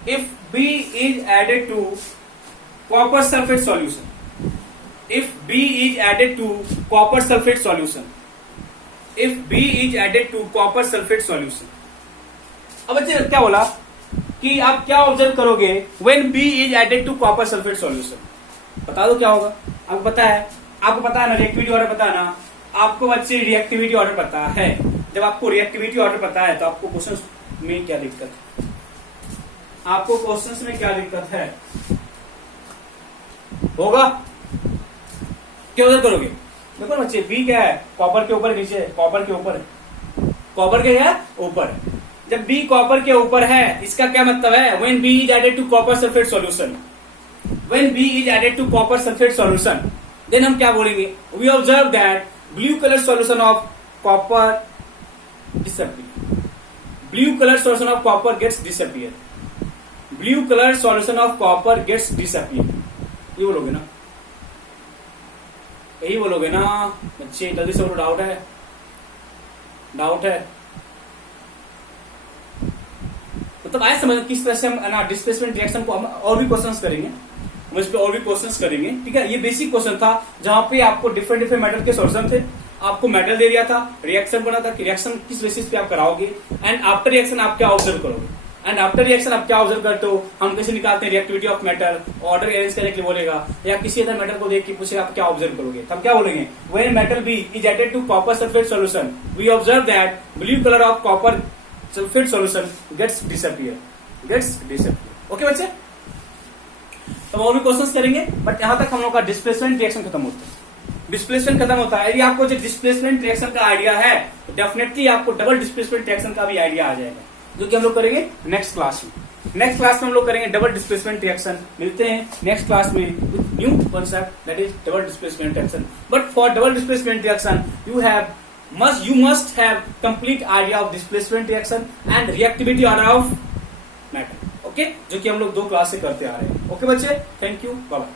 if B is added to copper sulfate solution, if B is added to copper sulfate solution, if B is added to copper sulfate solution। अब बच्चे क्या बोला कि आप क्या observe करोगे when B is added to copper sulfate solution, बता दो क्या होगा। आपको पता है, आपको पता है ना रिएक्टिविटी ऑर्डर पता है ना, आपको बच्चे रिएक्टिविटी ऑर्डर पता है। जब आपको रिएक्टिविटी ऑर्डर पता है तो आपको क्वेश्चंस में क्या दिक्कत है, आपको क्वेश्चंस में क्या दिक्कत है, होगा क्या ऑब्जर्व करोगे। देखो बच्चे बी क्या है, कॉपर के ऊपर नीचे, कॉपर के ऊपर, कॉपर के है ऊपर। जब बी कॉपर के ऊपर है इसका क्या मतलब है, when B is added to copper sulphate solution, when B is added to copper sulfate solution, then हम क्या बोलेंगे, we observe that blue color solution of copper disappear, blue color solution of copper gets disappear, blue color solution of copper gets disappear। ये बोलोगे ना, यही बोलोगे ना बच्चे, जल्दी से बोलो, डाउट है, डाउट है, मतलब आया समझ किस तरह से हम ना डिस्प्लेसमेंट रिएक्शन को हम और भी क्वेश्चंस करेंगे, हम इस पे और भी क्वेश्चंस करेंगे। ठीक है, ये बेसिक क्वेश्चन था जहां पे आपको डिफरेंट डिफरेंट मेटल के सॉल्यूशन थे, आपको मेटल दे दिया था, रिएक्शन बना था कि रिएक्शन किस बेसिस पे आप कराओगे एंड आफ्टर रिएक्शन आप क्या ऑब्जर्व करोगे। एंड आफ्टर रिएक्शन आप क्या ऑब्जर्व करते हो, हम कैसे निकालते हैं reactivity of metal, order arrange करने के लिए बोलेगा, या किसी अदर मेटल को देख के पूछेगा आप क्या ऑब्जर्व करोगे, तब क्या बोलेंगे, when metal B is added to copper sulphate solution we observe that blue colour of copper sulphate solution gets disappear. Okay बच्चे, तो और भी क्वेश्चंस करेंगे, बट यहां तक हम लोग का डिस्प्लेसमेंट रिएक्शन खत्म होता है। डिस्प्लेसमेंट खत्म होता है। यदि आपको जो डिस्प्लेसमेंट रिएक्शन का आइडिया है तो डेफिनेटली आपको डबल डिस्प्लेसमेंट रिएक्शन का भी आइडिया आ जाएगा, जो कि हम लोग करेंगे नेक्स्ट क्लास में। नेक्स्ट क्लास में हम लोग करेंगे डबल डिस्प्लेसमेंट रिएक्शन। मिलते हैं नेक्स्ट क्लास में with new concept that is double displacement reaction. But for double displacement reaction you must have complete idea of displacement reaction and reactivity order of matter, okay, जो कि हम लोग 2 class से करते आ रहे हैं। ओके बच्चे, थैंक यू, बाय बाय।